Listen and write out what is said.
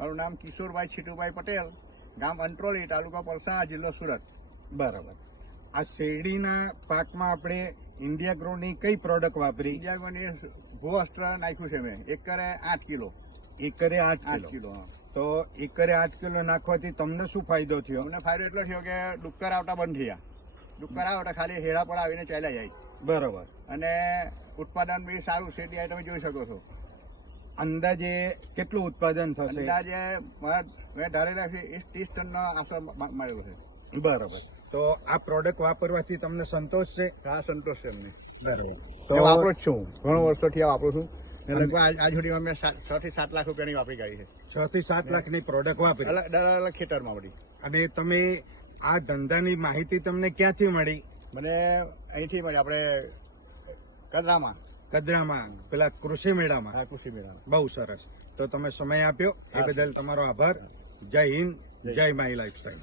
મારું નામ કિશોરભાઈ છીટુભાઈ પટેલ, ગામ અંટ્રોલી, તાલુકો પલસાણા, જિલ્લો સુરત. બરાબર. આ શેરડીના પાકમાં આપણે ઇન્ડિયા ગ્રોની કઈ પ્રોડક્ટ વાપરી? ઇન્ડિયાગોની ભૂઅસ્ત્ર નાખ્યું છે મેં. એકરે 8 કિલો. એકરે 8 8 કિલો. કિલો. તો એકરે 8 કિલો નાખવાથી તમને શું ફાયદો થયો? અમને ફાયદો એટલો થયો કે ડુક્કર આવતા બંધ થયા. ડુક્કર આવે તો ખાલી હેડા પર આવીને ચાલ્યા જાય. બરાબર. અને ઉત્પાદન બી સારું છે, ત્યાં તમે જોઈ શકો છો. અંદાજે કેટલું ઉત્પાદન થશે? અંદાજે મેં ધારેલા છે 30 ટનનો આશરો મળેલો છે. બરાબર. તો આ પ્રોડક્ટ વાપરવાથી તમને સંતોષ છે? હા, સંતોષ છે અમને. બરાબર. તો વાપરું જ છું, ઘણો વર્ષોથી આ વાપરું છું. લગભગ આજ સુધીમાં મેં 6 થી 7 લાખ રૂપિયાની વાપરી ગઈ છે. 6 થી 7 લાખની પ્રોડક્ટ વાપરી. અલગ ખેતરમાં મળી. અને તમે આ ધંધાની માહિતી તમને ક્યાંથી મળી? મને અહીંથી મળી, આપણે કદરામાં પેલા કૃષિ મેળામાં. હા, કૃષિ મેળામાં. બહુ સરસ. તો તમે સમય આપ્યો એ બદલ તમારો આભાર. જય હિન્દ, જય માય લાઈફસ્ટાઈલ.